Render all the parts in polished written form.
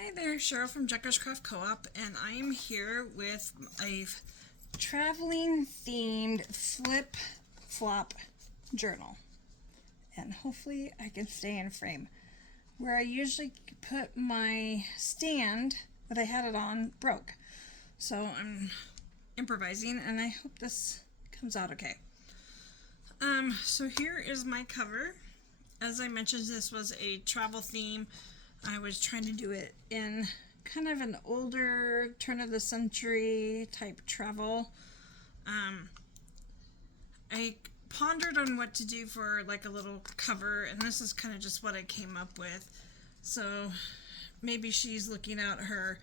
Hi there, Cheryl from Jecker's Craft Co-op, and I am here with a traveling themed flip-flop journal. And hopefully I can stay in frame. Where I usually put my stand that I had it on broke. So I'm improvising, and I hope this comes out okay. So here is my cover. As I mentioned, this was a travel theme. I was trying to do it in kind of an older, turn of the century type travel. I pondered on what to do for like a little cover, and this is kind of just what I came up with. So maybe she's looking out her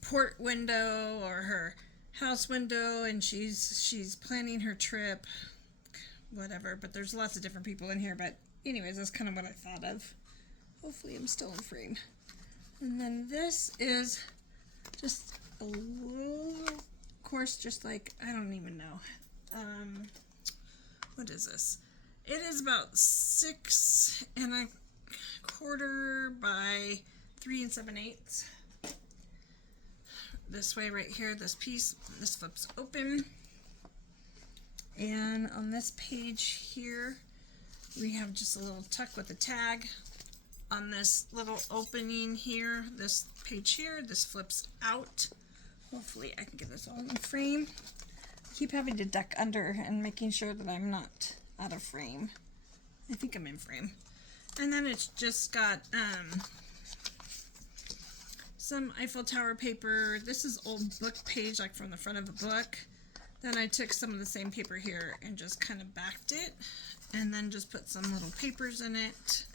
port window or her house window, and she's planning her trip, whatever. But there's lots of different people in here. But anyways, that's kind of what I thought of. Hopefully I'm still in frame. And then this is just a little course, just like, I don't even know. What is this? It is about 6 1/4 by 3 7/8. This way right here, this piece, this flips open. And on this page here, we have just a little tuck with a tag. On this little opening here, this page here, this flips out. Hopefully I can get this all in frame. I keep having to duck under and making sure that I'm not out of frame. I think I'm in frame. And then it's just got some Eiffel Tower paper. This is old book page, like from the front of a book. Then I took some of the same paper here and just kind of backed it, and then just put some little papers in it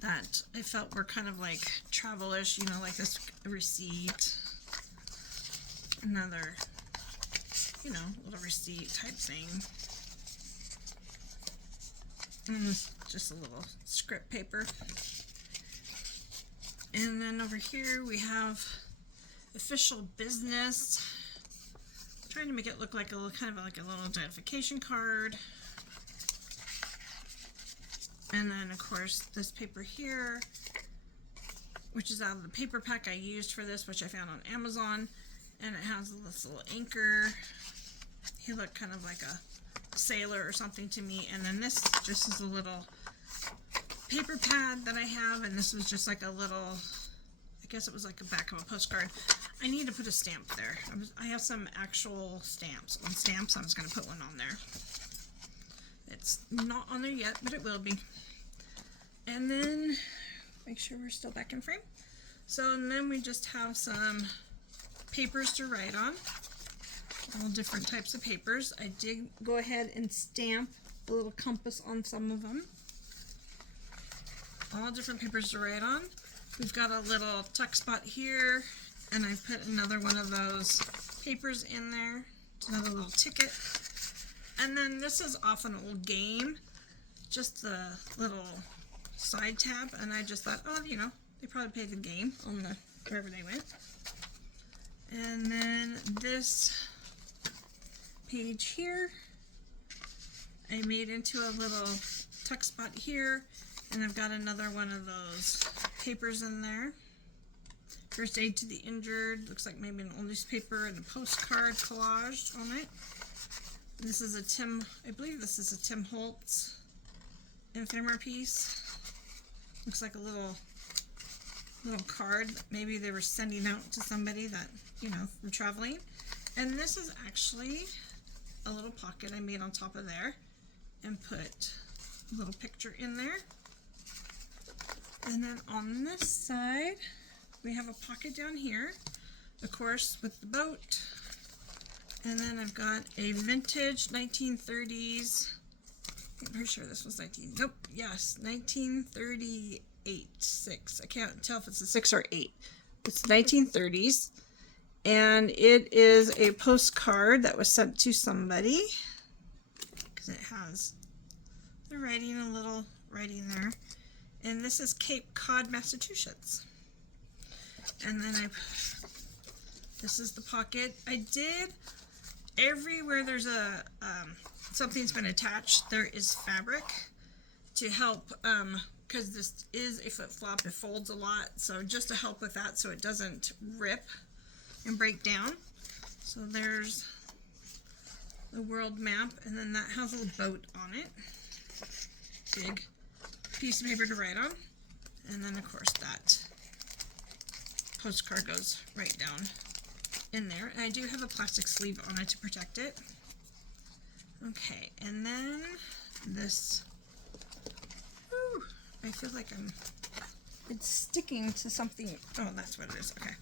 that I felt were kind of like travel-ish, you know, like this receipt, another, you know, little receipt type thing, and this just a little script paper. And then over here we have official business. I'm trying to make it look like a little, kind of like a little identification card. And then, of course, this paper here, which is out of the paper pack I used for this, which I found on Amazon. And it has this little anchor. He looked kind of like a sailor or something to me. And then this just is a little paper pad that I have. And this was just like a little, I guess it was like a back of a postcard. I need to put a stamp there. I have some actual stamps. On stamps, I was going to put one on there. It's not on there yet, but it will be. And then make sure we're still back in frame. So, and then we just have some papers to write on. All different types of papers. I did go ahead and stamp a little compass on some of them. All different papers to write on. We've got a little tuck spot here, and I put another one of those papers in there. It's another little ticket. And then this is off an old game, just the little side tab, and I just thought, oh, you know, they probably played the game on the wherever they went. And then this page here, I made into a little tuck spot here, and I've got another one of those papers in there. First aid to the injured, looks like maybe an old newspaper and a postcard collaged on it. This is I believe this is a Tim Holtz ephemera piece. Looks like a little card that maybe they were sending out to somebody that, you know, from traveling. And this is actually a little pocket I made on top of there and put a little picture in there. And then on this side, we have a pocket down here, of course, with the boat. And then I've got a vintage 1930s, I'm pretty sure this was 1938, 6. I can't tell if it's a 6 or 8. It's 1930s. And it is a postcard that was sent to somebody, because it has the writing, a little writing there. And this is Cape Cod, Massachusetts. And then this is the pocket. I did, everywhere there's something's been attached, there is fabric to help because this is a flip-flop, it folds a lot, so just to help with that so it doesn't rip and break down. So there's the world map, and then that has a little boat on it. Big piece of paper to write on. And then of course that postcard goes right down in there. And I do have a plastic sleeve on it to protect it. Okay, and then this, whew, I feel like it's sticking to something. Oh, that's what it is. Okay.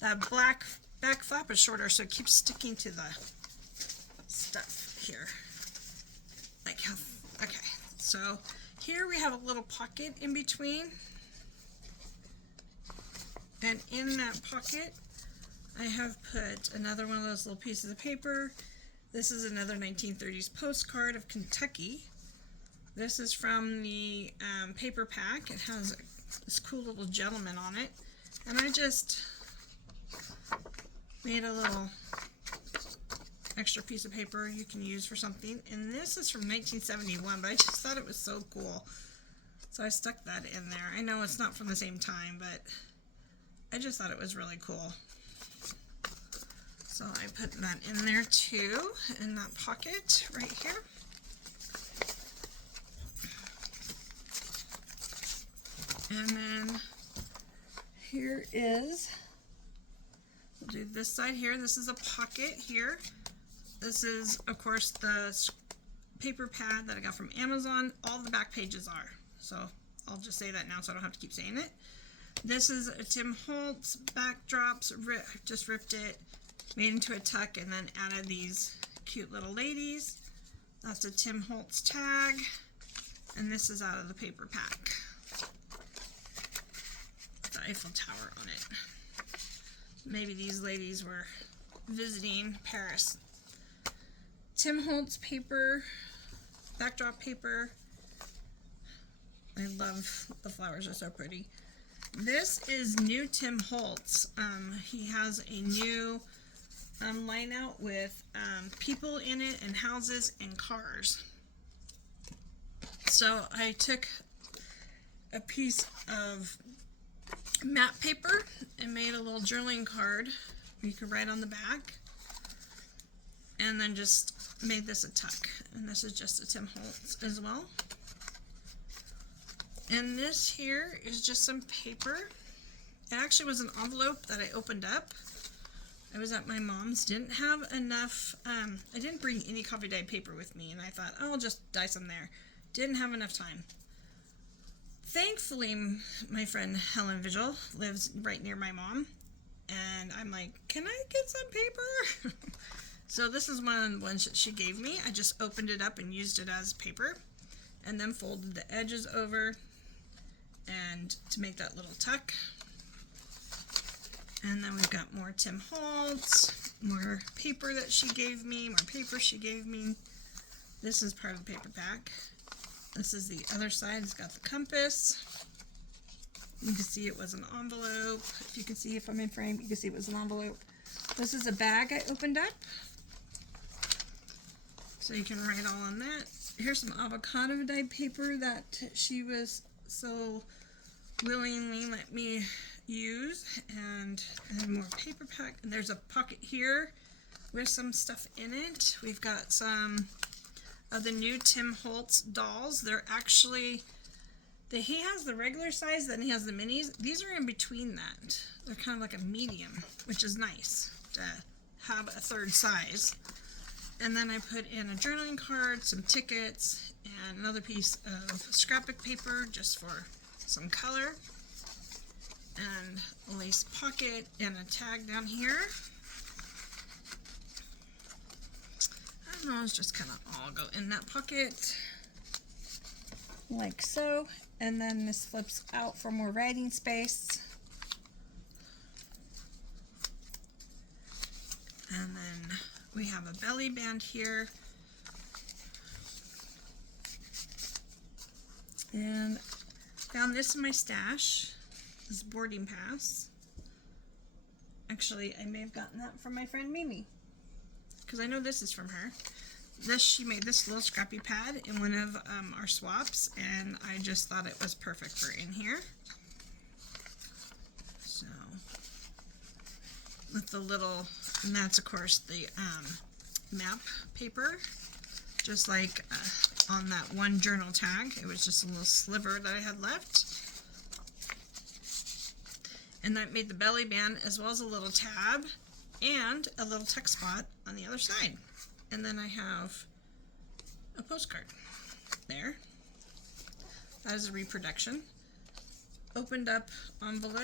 That black back flap is shorter, so it keeps sticking to the stuff here. Like how, okay. So here we have a little pocket in between. And in that pocket, I have put another one of those little pieces of paper. This is another 1930s postcard of Kentucky. This is from the paper pack. It has this cool little gentleman on it. And I just made a little extra piece of paper you can use for something. And this is from 1971, but I just thought it was so cool. So I stuck that in there. I know it's not from the same time, but I just thought it was really cool. So I put that in there too, in that pocket right here. And then here is, we'll do this side here. This is a pocket here. This is, of course, the paper pad that I got from Amazon. All the back pages are. So I'll just say that now so I don't have to keep saying it. This is a Tim Holtz backdrops. Just ripped it, made into a tuck, and then added these cute little ladies. That's a Tim Holtz tag. And this is out of the paper pack. The Eiffel Tower on it. Maybe these ladies were visiting Paris. Tim Holtz paper, backdrop paper. I love the flowers, are so pretty. This is new Tim Holtz. He has a new line out with people in it and houses and cars. So I took a piece of matte paper and made a little journaling card you could write on the back, and then just made this a tuck. And this is just a Tim Holtz as well. And this here is just some paper. It actually was an envelope that I opened up. I was at my mom's, didn't have enough, I didn't bring any coffee dyed paper with me, and I thought, oh, I'll just dye some there. Didn't have enough time. Thankfully, my friend Helen Vigil lives right near my mom, and I'm like, can I get some paper? So this is one of the ones that she gave me. I just opened it up and used it as paper, and then folded the edges over and to make that little tuck. And then we've got more Tim Holtz, more paper that she gave me, more paper she gave me. This is part of the paper pack. This is the other side. It's got the compass. You can see it was an envelope. If you can see, if I'm in frame, you can see it was an envelope. This is a bag I opened up. So you can write all on that. Here's some avocado dyed paper that she was so willingly let me use, and more paper pack. And there's a pocket here with some stuff in it. We've got some of the new Tim Holtz dolls. They're actually, he has the regular size, then he has the minis. These are in between that. They're kind of like a medium, which is nice to have a third size. And then I put in a journaling card, some tickets, and another piece of scrapbook paper just for some color. And a lace pocket and a tag down here. I don't know, it's just kind of all go in that pocket. Like so. And then this flips out for more writing space. And then we have a belly band here. And found this in my stash. This boarding pass. Actually, I may have gotten that from my friend Mimi, because I know this is from her. she made this little scrappy pad in one of our swaps, and I just thought it was perfect for in here. So, with the little, and that's of course the map paper, just like on that one journal tag. It was just a little sliver that I had left. And that made the belly band as well as a little tab and a little text spot on the other side. And then I have a postcard there. That is a reproduction. Opened up envelope.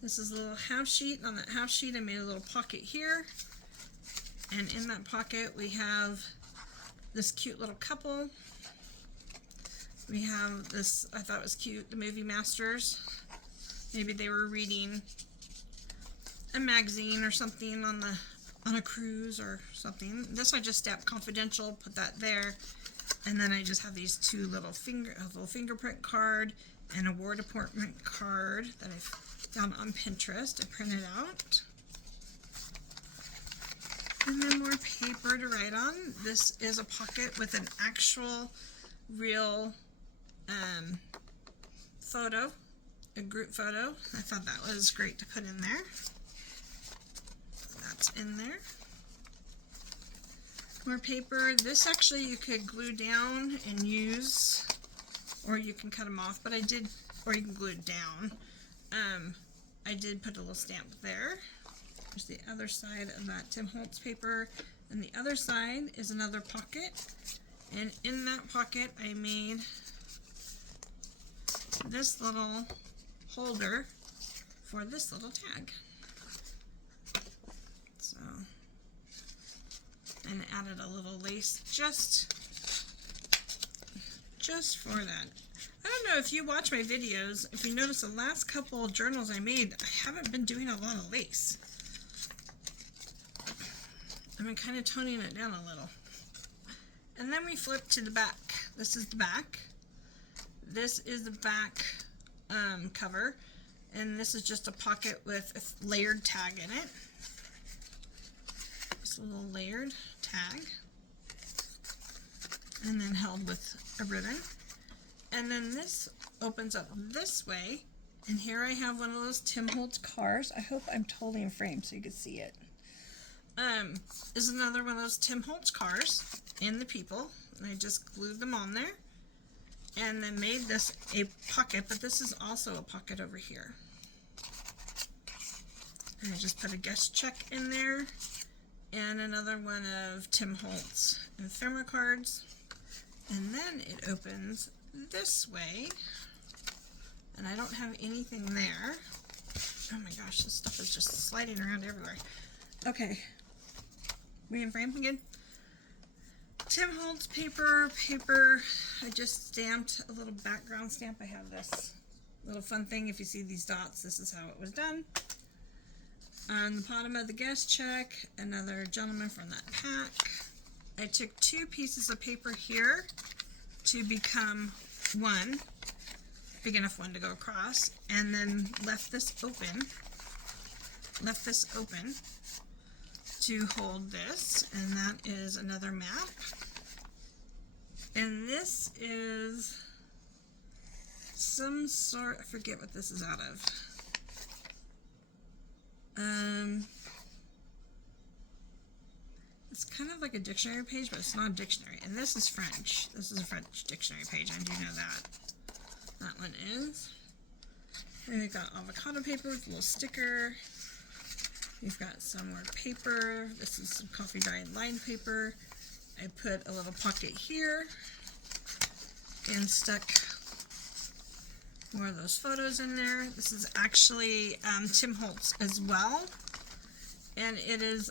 This is a little half sheet. On that half sheet I made a little pocket here. And in that pocket we have this cute little couple. We have this, I thought it was cute, the Movie Masters. Maybe they were reading a magazine or something on a cruise or something. This I just stamped confidential, put that there, and then I just have these two little fingerprint card and a War Department card that I found on Pinterest. I printed out. And then more paper to write on. This is a pocket with an actual real photo, a group photo. I thought that was great to put in there. That's in there. More paper. This actually you could glue down and use, or you can cut them off, but I did, or you can glue it down. I did put a little stamp there. There's the other side of that Tim Holtz paper, and the other side is another pocket, and in that pocket I made this little holder for this little tag. So, and added a little lace just for that. I don't know if you watch my videos, if you notice the last couple of journals I made, I haven't been doing a lot of lace. I've been kind of toning it down a little. And then we flip to the back. This is the back. This is the back cover. And this is just a pocket with a layered tag in it. Just a little layered tag. And then held with a ribbon. And then this opens up this way. And here I have one of those Tim Holtz cars. I hope I'm totally in frame so you can see it. Is another one of those Tim Holtz cars and the people, and I just glued them on there and then made this a pocket, but this is also a pocket over here, and I just put a guest check in there and another one of Tim Holtz emphera cards, and then it opens this way, and I don't have anything there. Oh my gosh, this stuff is just sliding around everywhere. Okay. We in frame again? Tim Holtz paper. I just stamped a little background stamp. I have this little fun thing. If you see these dots, this is how it was done. On the bottom of the guest check, another gentleman from that pack. I took two pieces of paper here to become one, big enough one to go across, and then left this open to hold this, and that is another map. And this is some sort, I forget what this is out of. It's kind of like a dictionary page, but it's not a dictionary. And this is French. This is a French dictionary page. I do know that. That one is. And we've got avocado paper with a little sticker. We've got some more paper. This is some coffee dye and line paper. I put a little pocket here and stuck more of those photos in there. This is actually Tim Holtz as well, and it is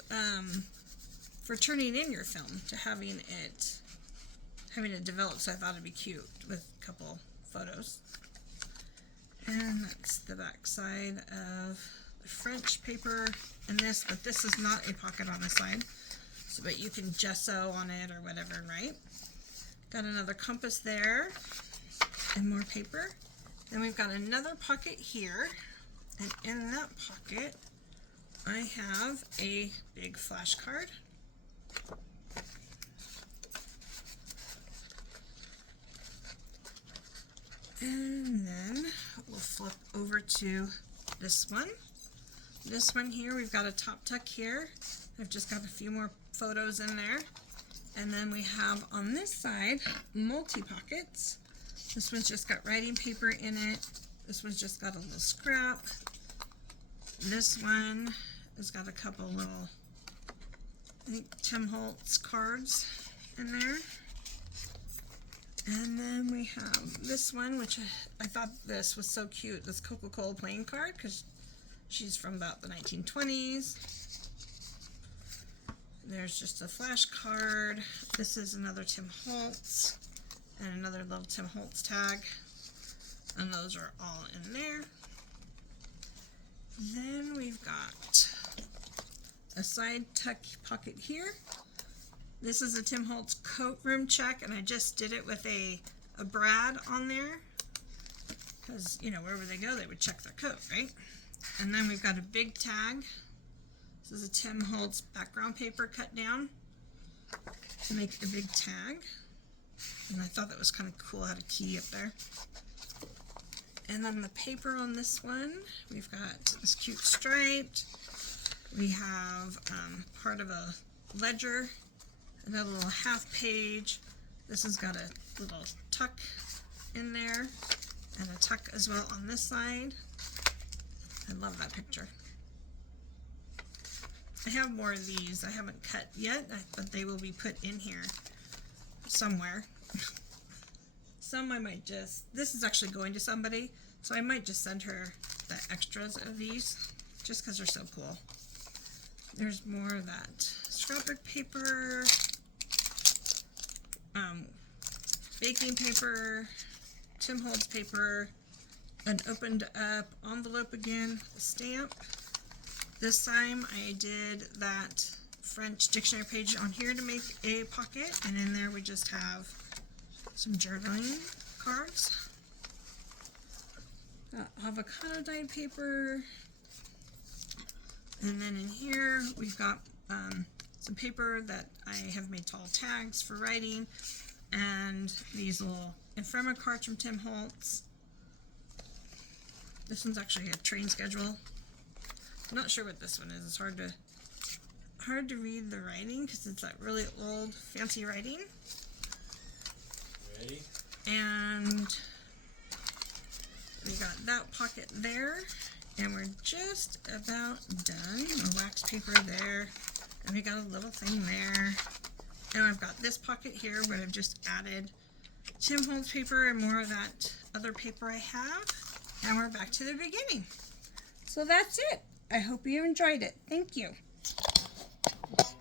for turning in your film to having it develop. So I thought it'd be cute with a couple photos. And that's the back side of the French paper and this, but this is not a pocket on the side, so but you can gesso on it or whatever, right? Got another compass there and more paper. Then we've got another pocket here, and in that pocket I have a big flashcard. And then we'll flip over to this one. This one here, we've got a top tuck here. I've just got a few more photos in there. And then we have on this side, multi-pockets. This one's just got writing paper in it. This one's just got a little scrap. This one has got a couple little, I think, Tim Holtz cards in there. And then we have this one, which I thought this was so cute, this Coca-Cola playing card, because she's from about the 1920s. There's just a flash card. This is another Tim Holtz and another little Tim Holtz tag. And those are all in there. Then we've got a side tuck pocket here. This is a Tim Holtz coat room check, and I just did it with a brad on there. Because, you know, wherever they go, they would check their coat, right? And then we've got a big tag. This is a Tim Holtz background paper cut down to make a big tag. And I thought that was kind of cool, had a key up there. And then the paper on this one, we've got this cute striped. We have part of a ledger, another little half page. This has got a little tuck in there and a tuck as well on this side. I love that picture. I have more of these I haven't cut yet, but they will be put in here somewhere. Some I might just, this is actually going to somebody, so I might just send her the extras of these just because they're so cool. There's more of that scrapbook paper, baking paper, Tim Holtz paper, an opened up envelope again, a stamp. This time I did that French dictionary page on here to make a pocket, and in there we just have some journaling cards. Avocado dyed paper. And then in here we've got some paper that I have made tall tags for writing, and these little emphera cards from Tim Holtz. This one's actually a train schedule. I'm not sure what this one is. It's hard to read the writing because it's that really old fancy writing. Ready? And we got that pocket there, and we're just about done. More wax paper there, and we got a little thing there. And I've got this pocket here where I've just added Tim Holtz paper and more of that other paper I have. And we're back to the beginning. So that's it. I hope you enjoyed it. Thank you.